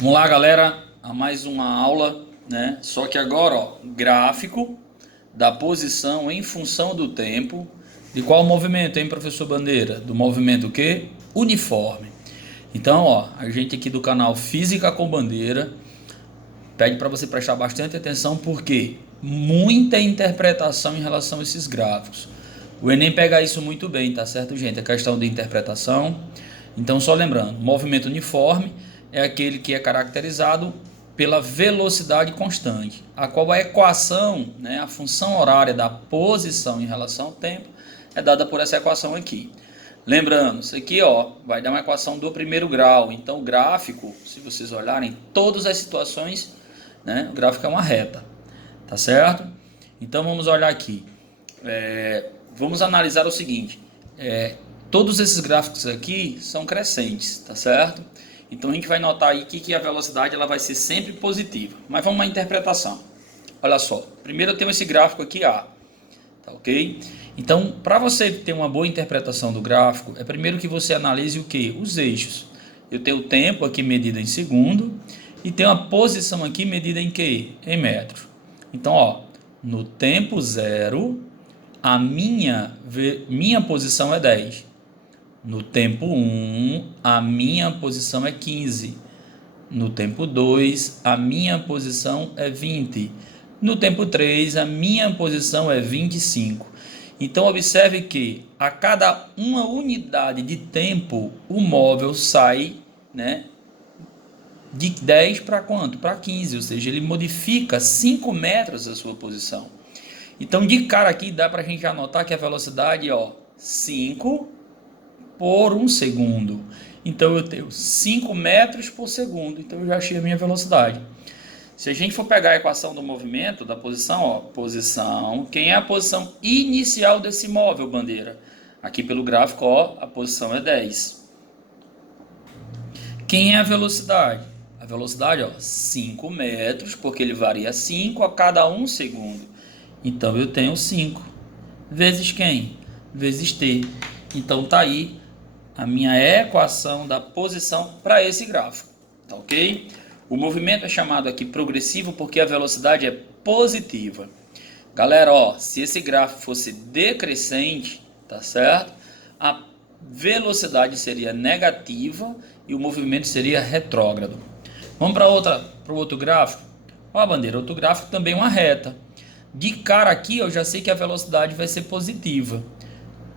Vamos lá, galera, a mais uma aula, né? Só que agora, ó, gráfico da posição em função do tempo. De qual movimento, hein, professor Bandeira? Do movimento o quê? Uniforme. Então, ó, a gente aqui do canal Física com Bandeira pede para você prestar bastante atenção porque muita interpretação em relação a esses gráficos. O Enem pega isso muito bem, tá certo, gente? A questão de interpretação. Então, só lembrando, movimento uniforme é aquele que é caracterizado pela velocidade constante, a qual a equação, né, a função horária da posição em relação ao tempo, é dada por essa equação aqui. Lembrando, isso aqui ó, vai dar uma equação do primeiro grau. Então, o gráfico, se vocês olharem, todas as situações, né, o gráfico é uma reta, tá certo? Então, vamos olhar aqui. Vamos analisar o seguinte: todos esses gráficos aqui são crescentes, tá certo? Então a gente vai notar aí que a velocidade ela vai ser sempre positiva. Mas vamos à interpretação. Olha só, primeiro eu tenho esse gráfico aqui A, tá ok? Então, para você ter uma boa interpretação do gráfico, é primeiro que você analise o que? Os eixos. Eu tenho o tempo aqui medido em segundo e tenho a posição aqui medida em que? Em metros. Então, ó, no tempo zero, a minha posição é 10. No tempo 1, a minha posição é 15. No tempo 2, a minha posição é 20. No tempo 3, a minha posição é 25. Então, observe que a cada uma unidade de tempo, o móvel sai, né, de 10 para quanto? Para 15, ou seja, ele modifica 5 metros a sua posição. Então, de cara aqui, dá para a gente anotar que a velocidade é 5 por 1 segundo. Então, eu tenho 5 metros por segundo. Então, eu já achei a minha velocidade. Se a gente for pegar a equação do movimento, da posição, ó, posição, quem é a posição inicial desse móvel, Bandeira? Aqui pelo gráfico, ó, a posição é 10. Quem é a velocidade? A velocidade, ó, 5 metros, porque ele varia 5 a cada 1 segundo. Então, eu tenho 5 vezes quem? Vezes t. Então, tá aí a minha equação da posição para esse gráfico, tá ok? O movimento é chamado aqui progressivo porque a velocidade é positiva. Galera, ó, se esse gráfico fosse decrescente, tá certo? A velocidade seria negativa e o movimento seria retrógrado. Vamos para o outro gráfico? Ó, Bandeira, outro gráfico também uma reta. De cara aqui eu já sei que a velocidade vai ser positiva.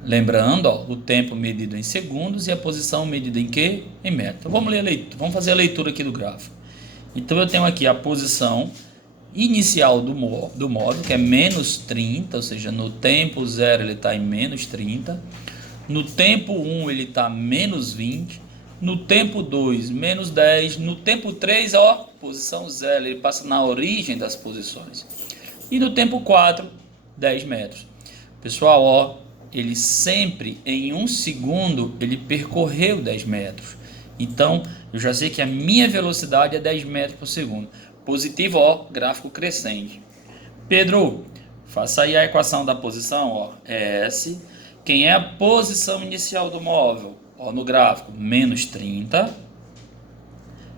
Lembrando, ó, o tempo medido em segundos e a posição medida em quê? Em metros. Então, vamos fazer a leitura aqui do gráfico. Então eu tenho aqui a posição inicial do módulo, que é menos 30, ou seja, no tempo 0 ele está em menos 30, no tempo 1 ele está menos 20, no tempo 2 menos 10, no tempo 3, ó, posição 0, ele passa na origem das posições. E no tempo 4, 10 metros. Pessoal, ó, ele sempre em 1 segundo ele percorreu 10 metros. Então, eu já sei que a minha velocidade é 10 metros por segundo. Positivo, ó, gráfico crescente. Pedro, faça aí a equação da posição, ó, S. Quem é a posição inicial do móvel? Ó, no gráfico, menos 30.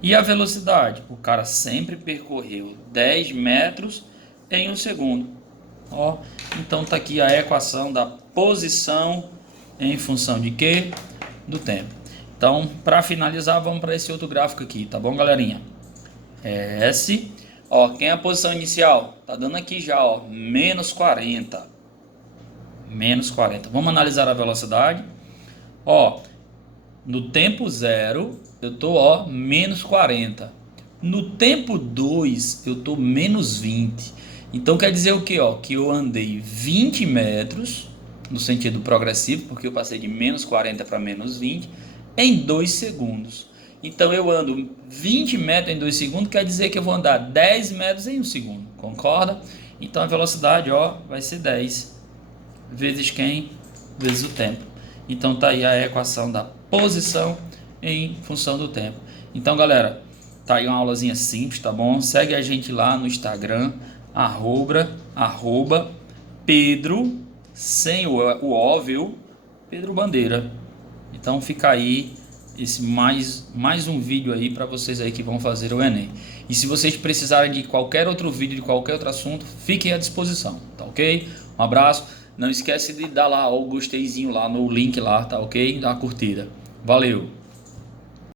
E a velocidade? O cara sempre percorreu 10 metros em 1 segundo. Ó, então tá aqui a equação da posição em função de quê? Do tempo. Então, para finalizar, vamos para esse outro gráfico aqui, tá bom, galerinha? S, ó, quem é a posição inicial? Tá dando aqui já, ó, menos 40. Menos 40. Vamos analisar a velocidade. Ó, no tempo 0, eu tô, ó, menos 40. No tempo 2, eu tô menos 20. Então, quer dizer o quê? Ó, que eu andei 20 metros, no sentido progressivo, porque eu passei de menos 40 para menos 20, em 2 segundos. Então, eu ando 20 metros em 2 segundos, quer dizer que eu vou andar 10 metros em 1 segundo, concorda? Então, a velocidade, ó, vai ser 10 vezes quem? Vezes o tempo. Então, tá aí a equação da posição em função do tempo. Então, galera, tá aí uma aulazinha simples, tá bom? Segue a gente lá no Instagram, arroba Pedro, sem o O, viu? Pedro Bandeira. Então fica aí esse mais um vídeo aí para vocês aí que vão fazer o Enem. E se vocês precisarem de qualquer outro vídeo, de qualquer outro assunto, fiquem à disposição, tá ok? Um abraço, não esquece de dar lá o gosteizinho lá no link lá, tá ok? Dá uma curtida. Valeu!